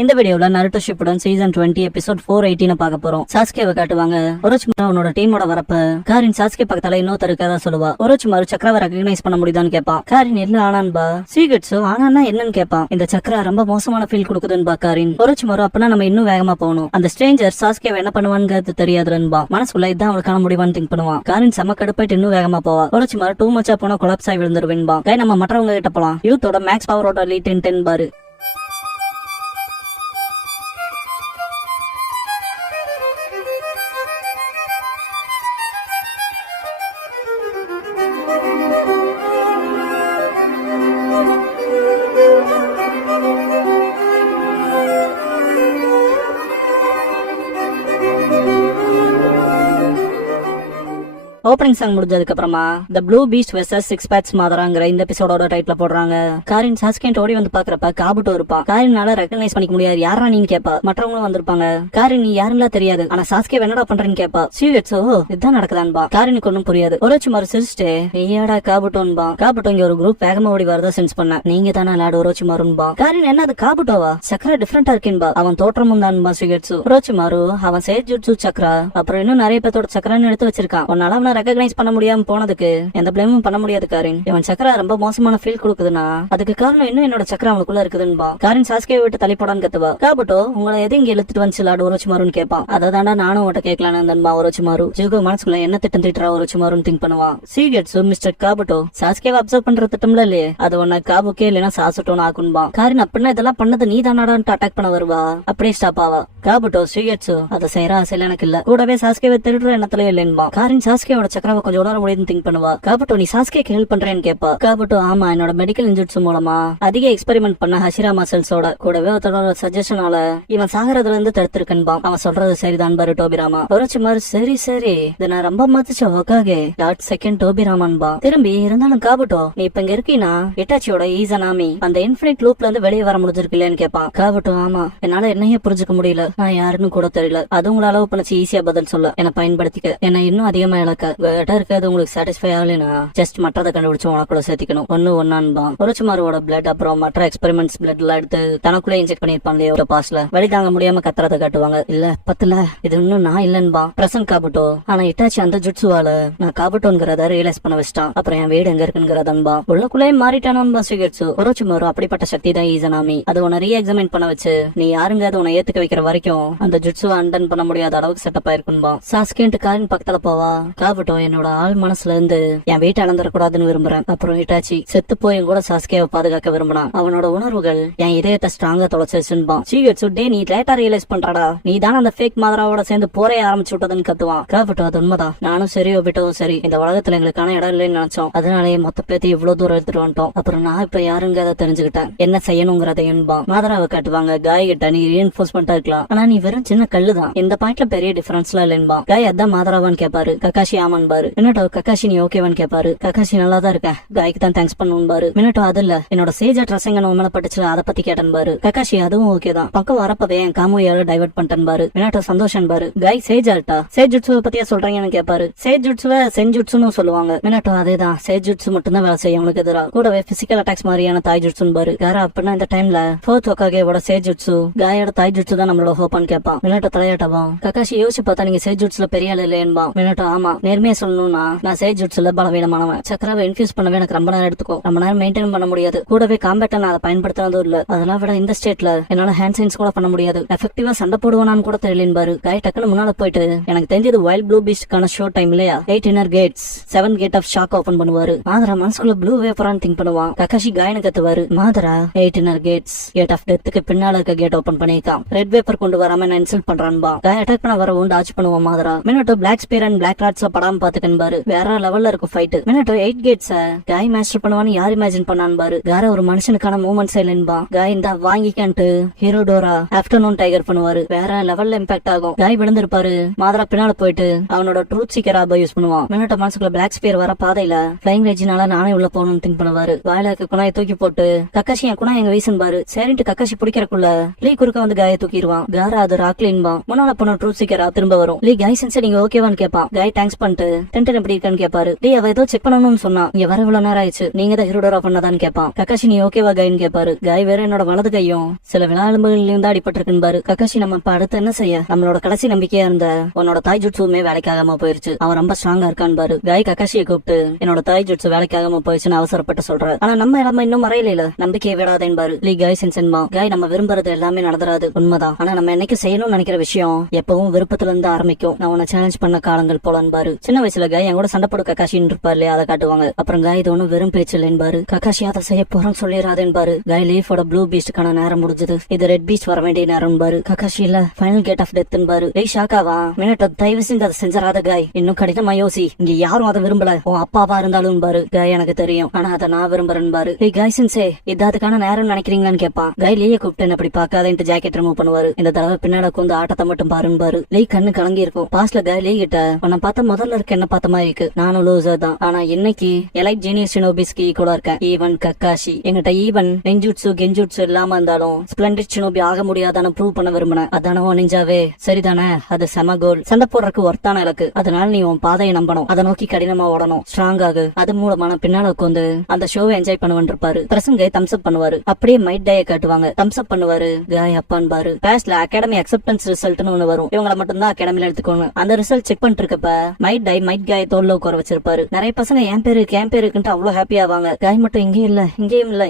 இந்த வீடியோல Naruto Shippuden season 20 episode 418 பார்க்க போறோம். சாஸ்கேவை காட்டுவாங்க. ஒரோச்சிமாரு அவனோட டீமோட வரப்ப காரின் சாஸ்கே பக்கத்துல இன்னொருத்தர் இருக்கதா சொல்லுவா. ஒரோச்சிமாரு சக்கராவை ரெகக்னைஸ் பண்ண முடியுதான்னு கேட்பான். காரின் என்ன ஆனான்பா. சீகட்ஸோ ஆனான்னா என்னன்னு கேட்பான். இந்த சக்கரா ரொம்ப மோசமான ஃபீல் கொடுக்குதுன்பா காரின். ஒரோச்சிமாரு அப்பனா நம்ம இன்னும் வேகமா போகணும். அந்த ஸ்ட்ரேஞ்சர் சாஸ்கேவை என்ன பண்ணுவான்னு தெரியாதுன்பா. மனசுக்குள்ள இதான் அவளுக்கான முடிவான்னு திங்க் பண்ணுவான். காரின் செம்ம கடுப்பாயிட்டு இன்னும் வேகமா போவா. ஒரோச்சிமாரு டூ மச்சா போனா கொலாப்ஸ் ஆகி விழுந்துருவேன்பா. கை நம்ம மற்றவங்க கிட்ட போலாம். யூத்தோட மேக்ஸ் பவரோட லீட் 10 பாரு. ஓப்பனிங் சாங் முடிஞ்சதுக்கு அப்புறமா the blue beast versus six paths மாதராங்கிற இந்த எபிசோடோட டைட்டில் போடுறாங்க. காரின் சாஸ்கேன் ஓடி வந்து பாக்குறப்ப காபுட்டோ இருப்பா. காரினால ரெகக்னைஸ் பண்ணிக்க முடியாது. யாரா நீன்னு கேப்பா. மற்றவங்களும் வந்திருப்பாங்க. காரின் நீ யாருன்னா தெரியாது. ஆனா சாஸ்கே என்னடா பண்றேன்னு கேப்பா. சீகட்ஸோ இதுதான் நடக்குதான்பா. காரினுக்கு ஒன்னும் புரியாது. ஒரோச்சிமாரு சிரிச்சிட்டு ஏடா காபுட்டோன்பா. காபுட்டோ இங்க ஒரு குரூப் வேகமா ஓடி வரதா சென்ஸ் பண்ண. நீங்க தானே லாடு ஒரோச்சிமாருன்பா. காரின் என்ன அது காபுட்டோவா. சக்கரா டிஃபரெண்டா இருக்கேன்பா. அவன் தோற்றமும் தான்பா சீகட்ஸு. ஒரோச்சிமாரு அவன் சேஜுட்சு சக்கரா அப்புறம் இன்னும் நிறைய பேத்தோட சக்கரான்னு எடுத்து வச்சிருக்கான். உன்னால அவனை ரெகக்னைஸ் பண்ண முடியாம போனதுக்கு எந்த பிளேமும் பண்ண முடியாது காரின். இவன் சக்கரா ரொம்ப மோசமான ஃபீல் கொடுக்குதுன்னா அதுக்கு காரணம் இன்னும் என்னோட சக்கரா அவனுக்குள்ள இருக்குதுன்பா. காரின் சாஸ்கே விட்டு தள்ளிப்படான்னு கத்துவா. காபுட்டோ உங்களை எது இங்க இழுத்துட்டு வந்துச்சு லாடு ஒரோச்சிமாருன்னு கேட்பான். அதை தாண்டா நானும் உன்ட்ட கேட்கலான்னு ஒரோச்சிமாரு. ஜூகோ மனசுக்குள்ள என்ன திட்டம் திட்டுறா ஒரோச்சிமாருன்னு திங்க் பண்ணுவான். சீகட்ஸு மிஸ்டர் காபுட்டோ சாஸ்கேவை அப்சர்வ் பண்ற திட்டம்ல இல்லையே அது உன்ன காபுக்கே இல்லைன்னா சாசுட்டோன்னு ஆக்குன்பா. காரின் அப்படின்னா இதெல்லாம் பண்ணது நீ தானாடான்ட்டு அட்டாக் பண்ண வருவா. அப்படியே ஸ்டாப் ஆவா. காபுட்டோ சீகட்ஸு அதை செய்யற ஆசையில எனக்கு இல்ல. கூடவே சாஸ்கேவை திருடுற எண்ணத்துல இல்லைன்பா. காரின் சாஸ்கேவோட சக்கராவை கொஞ்சம் உணர முடியுதுன்னு திங்க் பண்ணுவா. காபுட்டோ நீ சாஸ்கேக்கு ஹெல்ப் பண்றேன்னு கேப்பா. காபுட்டோ ஆமா என்னோட மெடிக்கல் இன்ஜுட்ஸ் மூலமா அதிக எக்ஸ்பெரிமெண்ட் பண்ண ஹஷிரா மசல்ஸோட கூடவே ஒருத்தரோட சஜஷனால இவன் சாகறதுல இருந்து தடுத்திருக்கன்பா. அவன் சொல்றது சரிதான் பாரு டோபிராமா. ஒரோச்சிமாரு சரி சரி இதை நான் ரொம்ப மதிச்ச ஓகாகே லாட் செகண்ட் டோபிராமான்பா. திரும்பி இருந்தாலும் காபுட்டோ நீ இப்ப இங்க இருக்கீனா இட்டாச்சியோட ஈசனாமி அந்த இன்ஃபினிட் லூப்ல இருந்து வெளியே வர முடிஞ்சிருக்கலன்னு கேப்பான். காபுட்டோ ஆமா என்னால என்னையே புரிஞ்சுக்க முடியல. நான் யாருன்னு கூட தெரியல. அது உங்களை அளவு பண்ணச்சு ஈஸியா பதில் சொல்ல என்ன பயன்படுத்திக்க என்ன இன்னும் அதிகமா இழக்க இருக்காது. உங்களுக்கு சாட்டிஸ்ஃபை ஆகலைன்னா ஜஸ்ட் மற்றதை கண்டுபிடிச்சு உனக்குள்ள சேர்த்திக்கணும். ஒன்னான்பா. ஒரோச்சிமாரோட பிளட் அப்புறம் மற்ற எக்ஸ்பெரிமெண்ட்ஸ் பிளட் எல்லாம் எடுத்து தனக்குள்ள இன்ஜெக்ட் பண்ணிருப்பான் இல்லையா ஒரு பாஸ்ல வழி தாங்க முடியாம கத்துறதை காட்டுவாங்க. இல்ல பத்துல இது இன்னும் நான் இல்லன்பா. பிரசன்ட் காபுட்டோ ஆனா இட்டாச்சி அந்த ஜுட்சுவால நான் காபுட்டோங்கிறத ரியலைஸ் பண்ண வச்சிட்டான். அப்புறம் என் வீடு எங்க இருக்குங்கிறதன்பா. உள்ளக்குள்ளே மாறிட்டானன்பா சீகட்ஸு. ஒரோச்சிமாரு அப்படிப்பட்ட சக்தி தான் ஈசனாமி. அது உன்னை ரீ எக்ஸாமின் பண்ண வச்சு நீ யாருங்க அதை உன்னை ஏத்துக்க வைக்கிற வரைக்கும் அந்த ஜுட்சுவை அண்டன் பண்ண முடியாத அளவுக்கு செட்டப் ஆயிருக்குன்பா. சாஸ்கேன்ட்டு காரின் பக்கத்துல போவா. காபுட்டோ என்னோட ஆள் மனசுல இருந்து என் வீட்டை அளந்துடக்கூடாதுன்னு விரும்புறேன். அப்புறம் இட்டாச்சி செத்து போய் கூட சாஸ்கேவை பாதுகாக்க விரும்பினான். அவனோட உணர்வுகள் என் இதயத்தை ஸ்ட்ராங்கா தொலைச்சிருச்சுன்பான். சீகட்ஸு டே நீ லேட்டா ரியலைஸ் பண்றாடா. நீ தானே அந்த ஃபேக் மாதராவோட சேர்ந்து போரே ஆரம்பிச்சு விட்டதுன்னு கத்துவான். காபுட்டோ அது உண்மைதான். நானும் சரி ஒபிட்டோவும் சரி இந்த உலகத்துல எங்களுக்கான இடம் இல்லைன்னு நினைச்சோம். அதனாலேயே மொத்த பேத்தி இவ்வளவு தூரம் எடுத்துட்டு வந்துட்டோம். அப்புறம் நான் இப்ப யாருங்க அதை தெரிஞ்சுக்கிட்டேன் என்ன செய்யணுங்கிறதையும்பா. மாதராவை காட்டுவாங்க. காய் கிட்ட நீ ரீஎன்ஃபோர்ஸ்மெண்டா இருக்கலாம் ஆனா நீ வெறும் சின்ன கல்லுதான். இந்த பாயிண்ட்ல பெரிய டிஃபரன்ஸ் எல்லாம் இல்லைன்பா. காய் அதான் மாதராவான்னு கேட்பாரு. கக்காஷி ஆமான் பாரு. மினட்டோ கக்காஷி நீ ஓகேவான்னு கேட்பாரு. கக்காஷி நல்லா தான் இருக்கேன். காய்க்கு தான் தேங்க்ஸ் பண்ணும் பாரு. மினட்டோ அது இல்ல என்னோட சேஜா ட்ரெஸ்ஸிங்க நம்ம மேல பட்டுச்சு அதை பத்தி கேட்டன் பாரு. கக்காஷி அதுவும் ஓகே தான். பக்கம் வரப்பவே என் காமோயால டைவர்ட் பண்ணிட்டேன் பாரு. மினட்டோ சந்தோஷம் பாரு. காய் சேஜாட்டா சேஜுட்சுவை பத்தியா சொல்றீங்கன்னு கேட்பாரு. சேஜுட்சுவை செஞ்சுட்சுன்னு சொல்லுவாங்க. மினட்டோ அதேதான் சேஜுட்சு மட்டும் தான் வேலை செய்யும் அவனுக்கு எதிராக. கூடவே பிசிக்கல் அட்டாக்ஸ் மாதிரியான தாய் ஜுட்சுன்னு பாரு. யாரா அப்படின்னா இந்த டைம்ல ஃபோர்த் ஒகாகேவோட சேஜுட்சு காயோட தாய் ஜுட்சு தான் நம்மளோட ஹோப்பான்னு கேட்பான். மினட்டோ தலையாட்டவான். கக்காஷி யோசிச்சு பார்த்தா நீங்க சேஜுட்சுல பெரிய ஆள் இல்லையன்பா. மினட்டோ ஆமா நேர்மையா சொல்லணும்னா நான் சேஜுட்சுல பலவீனமானவன். சக்கராவை இன்ஃபியூஸ் பண்ணவே எனக்கு ரொம்ப நேரம் எடுத்துக்கும். ரொம்ப நேரம் மெயின்டைன் பண்ண முடியாது. கூடவே காம்பேட்டை நான் அதை பயன்படுத்துறதும் இல்ல. அதெல்லாம் விட இந்த ஸ்டேட்ல என்னால ஹேண்ட் சைன்ஸ் கூட பண்ண முடியாது. எஃபெக்டிவா சண்டை போடுவானு கூட தெரியலன்னு பாரு. காய் டக்குன்னு முன்னால போயிட்டு எனக்கு தெரிஞ்சது வைல்ட் ப்ளூ பீஸ்ட்கான ஷோ டைம் இல்லையா 8 inner gates 7 gate of shock open பண்ணுவாரு. மாதரா மனசுக்குள்ள ப்ளூ வேப்பரான்னு திங்க் பண்ணுவான். கக்காஷி காயனு கத்துவாரு. Madara 8 inner gates gate of டெத்துக்கு பின்னால இருக்க கேட் ஓபன் பண்ணிருக்கான். ரெட் வேப்பர் கொண்டு வராம நான் இன்சல்ட் பண்றான்பா. காய் அட்டாக் பண்ண வர டாச் பண்ணுவான். மாதரா மினட்டோ பிளாக் ஸ்பீர் அண்ட் பிளாக் ராட்ஸ்ல படாம பாத்துக்கன் பாரு. வேற லெவல்ல இருக்கும் ஃபைட். மினட்டோ 8 கேட்ஸ் காய் மாஸ்டர் பண்ணுவான்னு யார் இமேஜின் பண்ணான் பாரு. வேற ஒரு மனுஷனுக்கான மூவ்மெண்ட்ஸ் இல்லன்பா. காய் இந்த வாங்கிக்கன்ட்டு ஹீரோடோரா ஆஃப்டர்நூன் டைகர் பண்ணுவாரு. வேற லெவல்ல இம்பாக்ட் ஆகும். காய் விழுந்திருப்பாரு. மாதரா பின்னால போயிட்டு அவனோட ட்ரூத் சீக்கர் ஆபா யூஸ் பண்ணுவான். மினட்டோ மனசுக்குள்ள பிளாக் ஸ்பீர் வர பாதையில பிளைங் ரெஜினால நானே உள்ள போகணும்னு திங்க் பண்ணுவாரு. வாயில இருக்க குணாயை தூக்கி போட்டு கக்காஷி என் குணா எங்க வீசன் பாரு. சரின்ட்டு கக்காஷி பிடிக்கிறக்குள்ள லீ குறுக்க வந்து காயை தூக்கிடுவான். காரா அது ராக்லின்பா. முன்னால போன ட்ரூத் சீக்கரா திரும்ப வரும். லீ காய் சென்ஸ் நீங்க ஓகேவான்னு கேட்பான். காய் தேங்க்ஸ் பண்ணிட்டு பண்ணிட்டு டென்டன் எப்படி இருக்கான்னு கேட்பாரு. டேய் அவ ஏதோ செக் பண்ணணும்னு சொன்னா, இங்க வர இவ்வளவு நேரம் ஆயிடுச்சு, நீங்க தான் ஹீரோடரா பண்ணதான்னு கேட்பான். கக்காஷி நீ ஓகேவா கைன்னு கேட்பாரு. காய் வேற என்னோட வலது கையும் சில விளாளும்புகள்லயும் தான் அடிபட்டிருக்குன்னு. கக்காஷி நம்ம இப்ப அடுத்து என்ன செய்ய, நம்மளோட கடைசி நம்பிக்கையா இருந்த உன்னோட தாய் ஜுட்சுமே வேலைக்காகாம போயிருச்சு, அவன் ரொம்ப ஸ்ட்ராங்கா இருக்கான்னு பாரு. காய் கக்காஷியை கூப்பிட்டு என்னோட தாய் ஜுட்சு வேலைக்காகாம போயிடுச்சுன்னு அவசரப்பட்டு சொல்றாரு. ஆனா நம்ம இல்லாம இன்னும் மறையில நம்பிக்கையை விடாதேன்னு பாரு. லீ காய் சென்சென்மா, காய் நம்ம விரும்புறது எல்லாமே நடந்துராது உண்மைதான், ஆனா நம்ம என்னைக்கு செய்யணும்னு நினைக்கிற விஷயம் எப்பவும் விருப்பத்துல இருந்து ஆரம்பிக்கும், நான் உன்னை சேலஞ்ச் பண்ண காலங்கள் போலன்னு பாரு. சின்ன வயசுல காய் என் கூட சண்டை போடு கக்காஷின்னு இருப்பாரு இல்லையா, அதை காட்டுவாங்க. அப்புறம் காய் இது ஒன்னும் வெறும் பேச்சு இல்லைன்னு பாரு. கக்காஷி அதை செய்ய போறோம்னு சொல்லிடாதேன்னு பாரு. காய் லீஃபோட ப்ளூ பீஸ்டுக்கான நேரம் முடிஞ்சது, இது ரெட் பீச் வர வேண்டிய நேரம் பாரு. கக்காஷி இல்ல ஃபைனல் கேட் ஆஃப் டெத்ன்னு பாரு. ஏய் ஷாக்காவா மினிட்ட தயவு செஞ்சு அதை செஞ்சராத காய், இன்னும் கடினமா யோசி, இங்க யாரும் அதை விரும்பல, உன் அப்பாவா இருந்தாலும் பாரு. காய் எனக்கு தெரியும், ஆனா அதை நான் விரும்புறேன்னு பாரு. ஏய் காய் சென்சே இது அதுக்கான நேரம் நினைக்கிறீங்களான்னு கேட்பான். காய் லீய கூப்பிட்டு அப்படி பாக்காதேன்ட்டு ஜாக்கெட் ரிமூவ் பண்ணுவாரு. இந்த தடவை பின்னால வந்து ஆட்டத்தை மட்டும் பாருன்னு பாரு. லீ கண்ணு கலங்கி இருக்கும். பாஸ்ட்ல காய் லீ கிட்ட உன்னை பார்த்தா முதல்ல இருக்க என்ன பார்த்த மாதிரி இருக்கு, நானும் லூசர் தான், ஆனா இன்னைக்கு எலைட் ஜீனியஸ் ஷினோபிஸ்க்கு ஈக்குவலா இருக்கேன். ஈவன் கக்காஷி என்கிட்ட ஈவன் நெஞ்சுட்சு கெஞ்சுட்சு இல்லாம இருந்தாலும் ஸ்பிளண்டிட் ஷினோபி ஆக முடியாதான ப்ரூவ் பண்ண விரும்பினேன். அதானவோ நெஞ்சாவே சரிதானே, அது செம கோல், சண்டை போடுறதுக்கு ஒர்த்தான இலக்கு, அதனால நீ உன் பாதையை நம்பணும், அதை நோக்கி கடினமா ஓடணும், ஸ்ட்ராங் ஆகு, அது மூலமான பின்னால உட்காந்து அந்த ஷோவை என்ஜாய் பண்ணுவேன் இருப்பாரு. பிரசன் கை தம்ஸ் அப் பண்ணுவாரு. அப்படியே மைட் டே காட்டுவாங்க. தம்ஸ் அப் பண்ணுவாரு. காய் அப்பான் பாரு. பாஸ்ட்ல அகாடமி அக்செப்டன்ஸ் ரிசல்ட்னு ஒண்ணு வரும், இவங்கள மட்டும் தான் அகாடமில எடுத்துக்கோங்க. அந்த ரிசல்ட் செக் பண்ணிட்டு இருக்கப்ப மைட் காய் தோல்ல உட்கார வச்சிருப்பாரு. நிறைய பசங்க என் பேருக்குன்ட்டு அவ்வளவு ஹாப்பி ஆவாங்க. காய் மட்டும் இங்கேயும்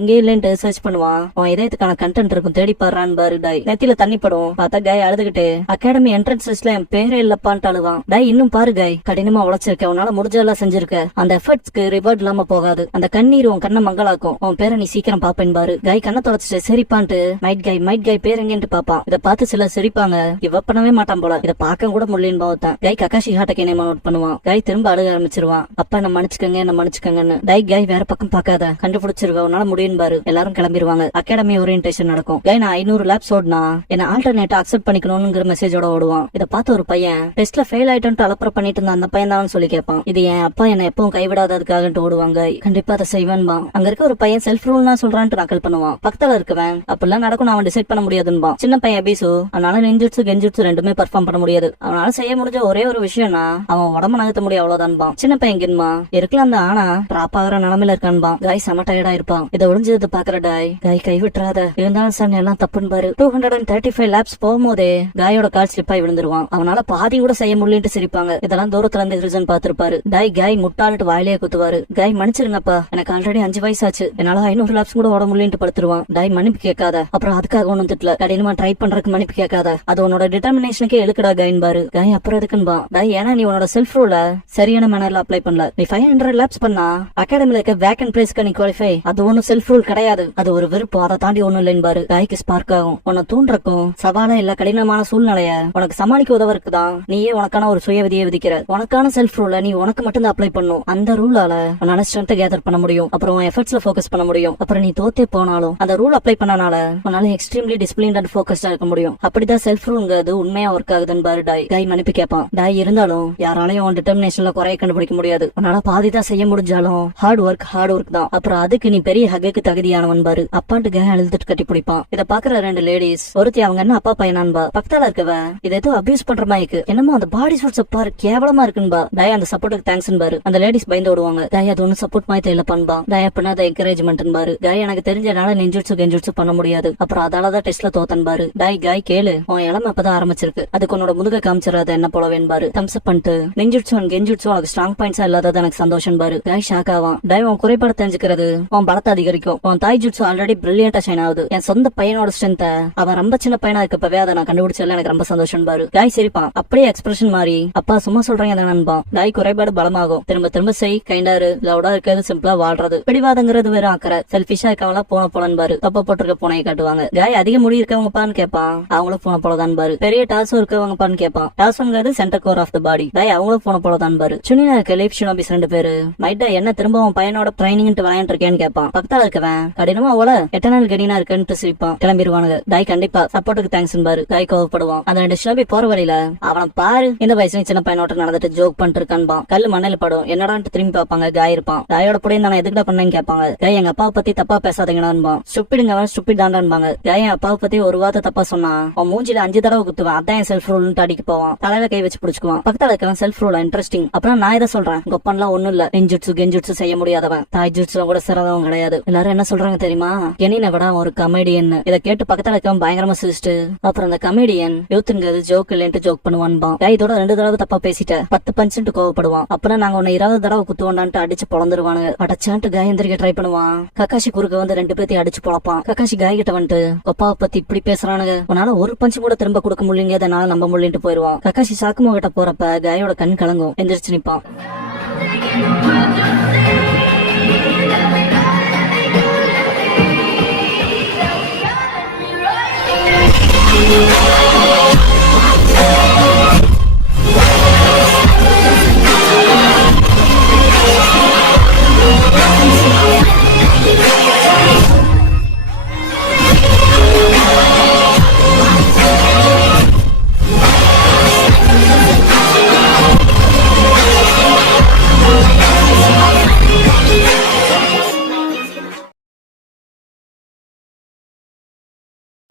இங்கே இல்லன்ட்டு சர்ச் பண்ணுவான். அவன் இதயத்துக்கான கண்டென்ட் இருக்கும், தேடி பாடுறான்னு பாரு. டாய் நெத்தில தண்ணி படும். பார்த்தா காய் அழுதுகிட்டு அகாடமி என்ட்ரன்ஸ் லிஸ்ட்ல என் பேரே இல்லப்பான்ட்டு அழுவான். டாய் இன்னும் பாரு காய், கடினமா உழைச்சிருக்க, உன்னால முடிஞ்சதெல்லாம் செஞ்சிருக்க, அந்த எஃபர்ட்ஸ்க்கு ரிவார்ட் இல்லாம போகாது, அந்த கண்ணீர் உன் கண்ணை மங்களாக்கும், உன் பேரை நீ சீக்கிரம் பாப்பேன் பாரு. காய் கண்ணை தொடச்சிட்டு சரிப்பான்ட்டு மைட் காய் பேர் எங்கன்ட்டு பாப்பான். இதை பார்த்து சில சிரிப்பாங்க, இவ பண்ணவே மாட்டான் போல, இதை பார்க்க கூட முடியலன்னு பாவத்தான். காய் கக்காஷி ஹாட்டை நேமா நோட் பண்ணுவான். காய் திரும்ப அழுக ஆரம்பிச்சிருவான். அப்பா என்ன மன்னிச்சுக்கங்கன்னு. காய் வேற பக்கம் பார்க்காத, கண்டுபிடிச்சிருவா, உன்னால முடியும் பாரு. எல்லாரும் கிளம்பிடுவாங்க. அகாடமி ஓரியன்டேஷன் நடக்கும். காய் நான் 500 லேப்ஸ் ஓடுனா என்ன ஆல்டர்னேட் அக்செப்ட் பண்ணிக்கணும்ங்கிற மெசேஜோட ஓடுவான். இதை பார்த்து ஒரு பையன் டெஸ்ட்ல ஃபெயில் ஆயிட்டு அலப்பற பண்ணிட்டு இருந்த அந்த பையன் தான் சொல்லி கேட்பான். இது என் அப்பா என்ன எப்பவும் கைவிடாததுக்காக ஓடுவாங்க. கண்டிப்பா அதை செய்வான்பா. அங்க இருக்க ஒரு பையன் செல்ஃப் ரூல்னா சொல்றான்ட்டு நக்கல் பண்ணுவான். பக்கத்துல இருக்கவன் அப்படிலாம் நடக்கும் அவன் டிசைட் பண்ண முடியாதுன்பா. சின்ன பையன் அபிசு அதனால நெஞ்சுட்சு கெஞ்சுட்சு ரெண்டுமே பெர்ஃபார்ம் பண்ண முடியாது. அவனால செய்ய முடிஞ்ச ஒரே ஒரு விஷயம்னா அவன் உடம்பு நகர்த்த முடியும், அவ்வளவுதான்பா. சின்ன பையன் கின்மா இருக்கலாம் தான், ஆனா டிராப் ஆகிற நிலைமையில இருக்கான்பா. காய் செம டயர்டா இருப்பான். இதை ஒளிஞ்சது பாக்குற காய் கைவிட்டுறாத, இருந்தாலும் சார் எல்லாம் தப்புன்னு பாரு. 235 லேப்ஸ் போகும்போதே காயோட கால் ஸ்லிப் ஆகி விழுந்துருவான். அவனால பாதி கூட செய்ய முடியலன்ட்டு சிரிப்பாங்க. இதெல்லாம் தூரத்துல இருந்து ஹிரிசன் பாத்துருப்பாரு. காய் முட்டாளிட்டு வாயிலே குத்துவாரு. காய் மன்னிச்சிருங்கப்பா, எனக்கு ஆல்ரெடி 5 வயசாச்சு, என்னால 500 லேப்ஸ் கூட ஓட முடியலன்ட்டு படுத்துருவான். காய் மன்னிப்பு கேட்காத, அப்புறம் அதுக்காக ஒண்ணும் திட்டல, கடினமா ட்ரை பண்றதுக்கு மன்னிப்பு கேட்காத, அது உன்னோட டிட்டர்மினேஷனுக்கே எழுக்கடா காயின் பாரு. காய் அப்புறம் எதுக்குன்பா. காய் ஏன்னா நீ உன்னோட செல்ஃப் ரூல சரியான மேனர்ல அப்ளை பண்ணல. நீ 500 லேப்ஸ் பண்ணா அகாடமில இருக்க வேக்கன்ட் பிளேஸ்க்கு நீ குவாலிஃபை, அது ஒன்னும் செல்ஃப் ரூல் கிடையாது, அது ஒரு விருப்பம், அதை தாண்டி ஒண்ணும் இல்லைன்னு பாரு. காய்க்கு ஸ்பார்க் ஆகும். உன்னை தூண்டுறக்கும் சவாலா இல்ல கடினமான சூழ்நிலைய உனக்கு சமாளிக்க உதவறதுக்குதான் நீயே உனக்கான ஒரு சுய விதியை விதிக்கிற. உனக்கான செல்ஃப் ரூல நீ உனக்கு மட்டும் தான் அப்ளை பண்ணும். அந்த ரூலால உன்னால ஸ்ட்ரென்த் கேதர் பண்ண முடியும், அப்புறம் உன் எஃபர்ட்ஸ்ல ஃபோக்கஸ் பண்ண முடியும். அப்புறம் நீ தோத்தே போனாலும் அந்த ரூல் அப்ளை பண்ணனால உன்னால எக்ஸ்ட்ரீம்லி டிசிப்ளின்ட் அண்ட் ஃபோக்கஸ்டா இருக்க முடியும். அப்படிதான் செல்ஃப் ரூல்ங்கிறது உண்மையா ஒர்க் ஆகுதுன்னு பாரு. காய் மன்னிப்பு கேட்பான். இருந்தாலும் யாராலையும் உன் டிட்டர்மினேஷன்ல குறைய கண்டுபிடிக்க முடியாது. உன்னால பாதிதான் செய்ய முடிஞ்சாலும் ஹார்ட் ஒர்க் தான். அப்புறம் அதுக்கு நீ பெரிய ஹக்குக்கு தகுதியானவன் பாரு. அப்பான்ட்டு காய் அழுதுட்டு கட்டி பிடிப்பான். இதை பாக்குற 2 லேடிஸ், ஒருத்தி அவங்க என்ன அப்பா பையனான்பா. பக்கத்தால இருக்கவ இதை ஏதோ அபியூஸ் பண்ற மாதிரி என்னமோ அந்த பாடி சூட்ஸ் பாரு கேவலமா இருக்குன்பா. டய அந்த சப்போர்ட்டுக்கு தேங்க்ஸ் பாரு. அந்த லேடிஸ் பயந்து ஓடுவாங்க. டய அது ஒன்னும் சப்போர்ட் மாதிரி தெரியல பண்பா. டய பண்ணாத என்கரேஜ்மெண்ட் பாரு. டய எனக்கு தெரிஞ்சனால நெஞ்சுட்சு கெஞ்சுட்சு பண்ண முடியாது, அப்புறம் அதாலதான் டெஸ்ட்ல தோத்தன் பாரு. காய் கேளு, உன் இளமை அப்பதான் ஆரம்பிச்சிருக்கு, அதுக்கு உன்னோட முதுக காமிச்சிடாத என்ன போலவேன் பாரு. தம்ஸ் அப் பண்ணிட்டு நெஞ்சுட்சு அண்ட் கெஞ்சுட்சு உனக்கு ஸ்ட்ராங் பாயிண்ட்ஸா இல்லாதது எனக்கு சந்தோஷம் பாரு. காய் ஷாக் ஆவான். டய உன் குறைபாடு தெரிஞ்சுக்கிறது உன் பலத்தை அதிகரிக்கும். உன் தாய் ஜுட்சு ஆல்ரெடி பிரில்லியண்டா ஷைன் ஆகுது. என் சொந்த பையனோட ஸ்ட்ரென்த் அவன் ரொம்ப சின்ன பையனா இருக்கப்பவே அதை நான் கண்டுபிடிச்சல எனக்கு ரொம்ப சந்தோஷம் பாரு. காய் சிரிப்பான். அப்படியே எக்ஸ்பிரஷன் மாறி அப்பா சும்மா சொல்றேன் நண்பா. காய் குறைபாடு பலமாகும். திரும்ப திரும்ப செய், கைண்டாரு, லவுடா இருக்கிறது, சிம்பிளா வாழ்றது. பிடிவாதங்கிறது வேற அக்கறை, செல்பிஷா இருக்கவங்களா போலன்னு பாரு. தப்ப போட்டிருக்க பூனையை காட்டுவாங்க. காய் அதிக முடி இருக்கவங்க பான்னு கேட்பான். அவங்களும் போன போலதான் பாரு. பெரிய டாசோ இருக்கவங்க பான்னு கேட்பான். டாசோங்கிறது சென்டர் கோர் ஆஃப் த பாடி. காய் அவங்களும் போன போலதான் பாரு. சுனினா இருக்க லேப் ஷினோபிஸ் 2 பேரு மைட்டா என்ன திரும்ப அவன் பையனோட ட்ரைனிங் விளையாண்டு இருக்கேன்னு கேட்பான். பக்கத்தால இருக்கவன் கடினமா அவள எட்டர்னல் கடினா இருக்குன்னு சிரிப்பான். கிளம்பிடுவானுங்க. காய் கண்டிப்பா சப்போர்ட்டுக்கு தேங்க்ஸ் பாரு. காய் கோவப்படுவான். அந்த 2 ஷினோபி போற வழியில அவனை பாரு இந்த வயசுல சின்ன பையனோட நடந்துட்டு ஜோக் பண்ணிட்டு இருக்கான்பா. கல்லு மண்ணில படும். என்னடான்ட்டு திரும்பி பாப்பாங்க. காய் இருப்பான். காயோட கூட நான் எதுக்குடா பண்ணேன்னு கேட்பாங்க. காய் எங்க அப்பாவை பத்தி தப்பா பேசாதீங்கன்னு ஸ்டூபிடுங்க, அவன் ஸ்டூபிட் தாண்டான்பாங்க. காய் என் அப்பாவை பத்தி ஒரு வார்த்தை தப்பா சொன்னா அவன் மூஞ்சில 5 தடவை குத்துவான். அதான் செல்ஃப் ரூல் அடிக்க போவான். தலையில கை வச்சு புடிச்சுக்குவான். பக்கத்தால இருக்கவன் செல்ஃப் ரூல் அவ்வளவு இன்ட்ரெஸ்டிங். அப்புறம் நான் இதை சொல்றேன், கொப்பன்லாம் ஒண்ணும் இல்ல, இன்ஜுட்சு கெஞ்சுட்சு செய்ய முடியாதவன், தாய் ஜுட்சுல கூட சிறந்தவன் கிடையாது. எல்லாரும் என்ன சொல்றாங்க தெரியுமா, கெனினை விட ஒரு கமெடியன். இதை கேட்டு பக்கத்துல இருக்க பயங்கரமா சிரிச்சிட்டு, அப்புறம் அந்த கமெடியன் யூத்துங்கிறது ஜோக் இல்லைன்ட்டு ஜோக் பண்ணுவான்பா. இதோட 2 தடவை தப்பா பேசிட்ட 10 பஞ்சுட்டு கோவப்படுவான். அப்புறம் நாங்க உன்னை 20 தடவை குத்துவோண்டான்ட்டு அடிச்சு பொழந்துருவானுங்க. அடச்சான்ட்டு காயந்திரிக்க ட்ரை பண்ணுவான். கக்காஷி குறுக்க வந்து 2 பேத்தையும் அடிச்சு பொழப்பான். கக்காஷி காய் கிட்ட வந்துட்டு கொப்பாவை பத்தி இப்படி பேசுறானுங்க, உன்னால ஒரு பஞ்சு கூட திரும்ப கொடுக்க முடியலங்க, அதனால நம்ப முடியலன்ட்டு போயிருவான். கக்காஷி சாக்குமோ கிட்ட போறப்ப காயோட கண் கலங்கும், எந்திரிச்சு நிப்பான்.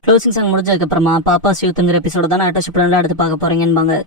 க்ளோசிங் சாங் முடிஞ்சதுக்கு அப்புறமா பாப்பாஸ் யூத்ங்கிற எபிசோட தான் அட்டாச் பண்ணல எடுத்து பார்க்க போறீங்கன்னு.